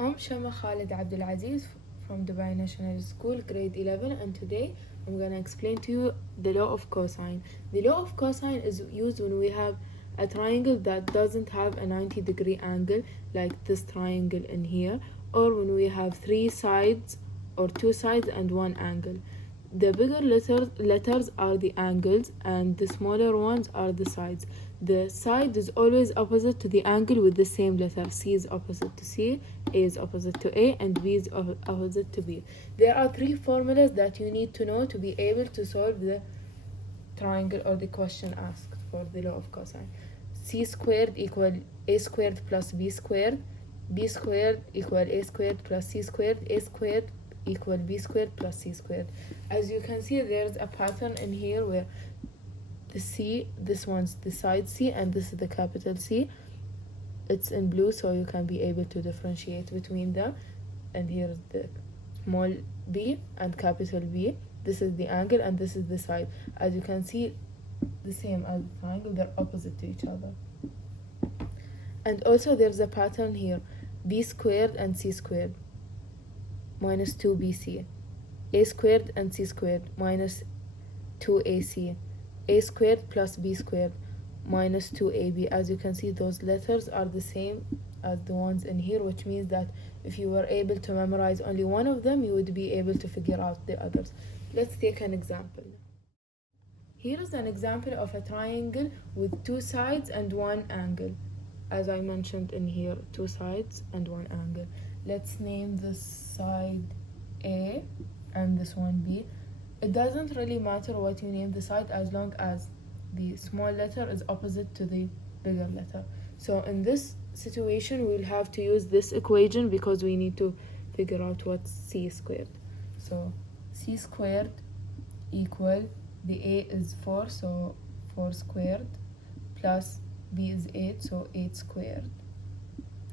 I'm Shama Khalid Abdulaziz from Dubai National School, grade 11, and today I'm going to explain to you the law of cosine. The law of cosine is used when we have a triangle that doesn't have a 90-degree angle, like this triangle in here, or when we have three sides or two sides and one angle. The bigger letters are the angles and the smaller ones are the sides. The side is always opposite to the angle with the same letter. C is opposite to C, A is opposite to A, and B is opposite to B. There are three formulas that you need to know to be able to solve the triangle or the question asked for the law of cosine. C squared equal A squared plus B squared, B squared equal A squared plus C squared, A squared equal B squared plus C squared. As you can see, there's a pattern in here where the C, this one's the side C, and this is the capital C. It's in blue, so you can be able to differentiate between them. And here's the small b and capital B. This is the angle and this is the side. As you can see, the same as the triangle, they're opposite to each other. And also there's a pattern here, B squared and C squared minus 2bc, A squared and C squared minus 2ac, A squared plus B squared minus 2ab. As you can see, those letters are the same as the ones in here, which means that if you were able to memorize only one of them, you would be able to figure out the others. Let's take an example. Here is an example of a triangle with two sides and one angle. As I mentioned in here, two sides and one angle. Let's name this side A and this one B. It doesn't really matter what you name the side as long as the small letter is opposite to the bigger letter. So in this situation, we'll have to use this equation because we need to figure out what's C squared. So C squared equal, the A is 4, so 4 squared, plus B is 8, so 8 squared,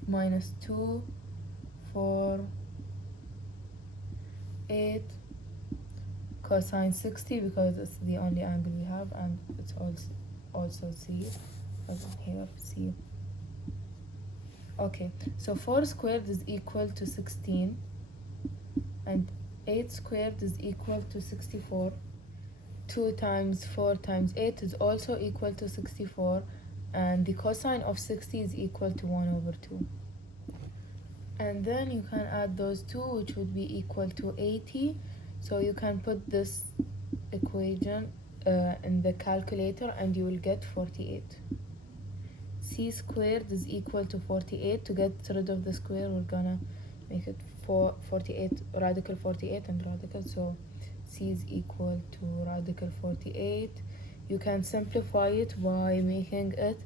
minus 2, 4, 8, cosine 60 because it's the only angle we have, and it's also C, as here, C. Okay, so 4 squared is equal to 16, and 8 squared is equal to 64. 2 times 4 times 8 is also equal to 64, and the cosine of 60 is equal to 1 over 2. And then you can add those two, which would be equal to 80. So you can put this equation in the calculator and you will get 48. C squared is equal to 48. To get rid of the square, we're gonna make it 48, radical 48 and radical. So C is equal to radical 48. You can simplify it by making it,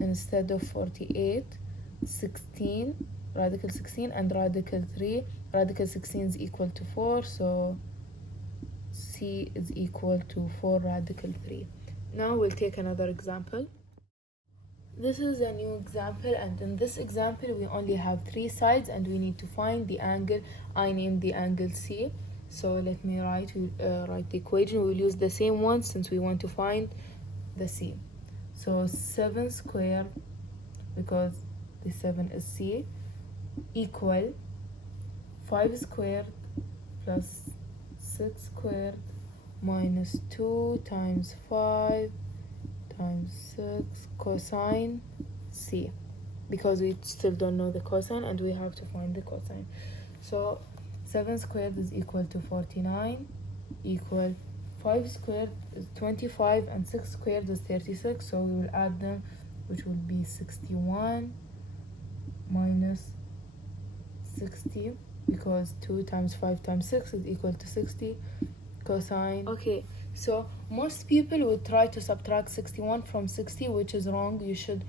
instead of 48, 16, radical 16 and radical 3. Radical 16 is equal to 4, so C is equal to 4 radical 3. Now we'll take another example. This is a new example, and in this example we only have 3 sides and we need to find the angle. I named the angle C. So let me write the equation. We'll use the same one since we want to find the C. So 7 squared, because the 7 is C, equal 5 squared plus 6 squared minus 2 times 5 times 6 cosine C, because we still don't know the cosine and we have to find the cosine. So 7 squared is equal to 49, equal 5 squared is 25 and 6 squared is 36, so we will add them, which will be 61 minus 60, because 2 times 5 times 6 is equal to 60, cosine. Okay, so most people would try to subtract 61 from 60, which is wrong. You should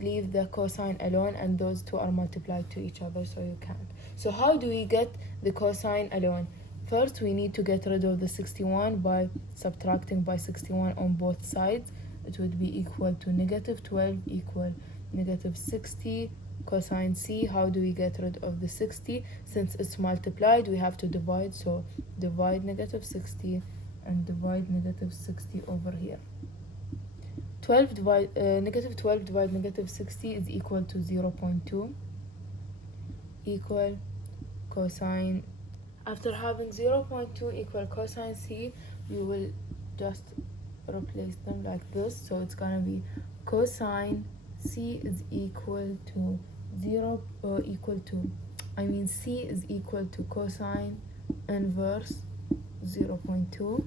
leave the cosine alone, and those two are multiplied to each other, so you can't. So how do we get the cosine alone? First, we need to get rid of the 61 by subtracting by 61 on both sides. It would be equal to negative 12 equal negative 60 cosine C. How do we get rid of the 60? Since it's multiplied, we have to divide, so divide negative 60 and divide negative 60 over here. Negative 12 divided negative 60 is equal to 0.2. equal cosine. After having 0.2 equal cosine C, you will just replace them like this. So it's gonna be cosine C is equal to C is equal to cosine inverse 0.2.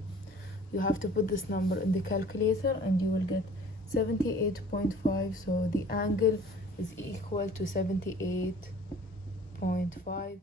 You have to put this number in the calculator and you will get 78.5. So the angle is equal to 78.5.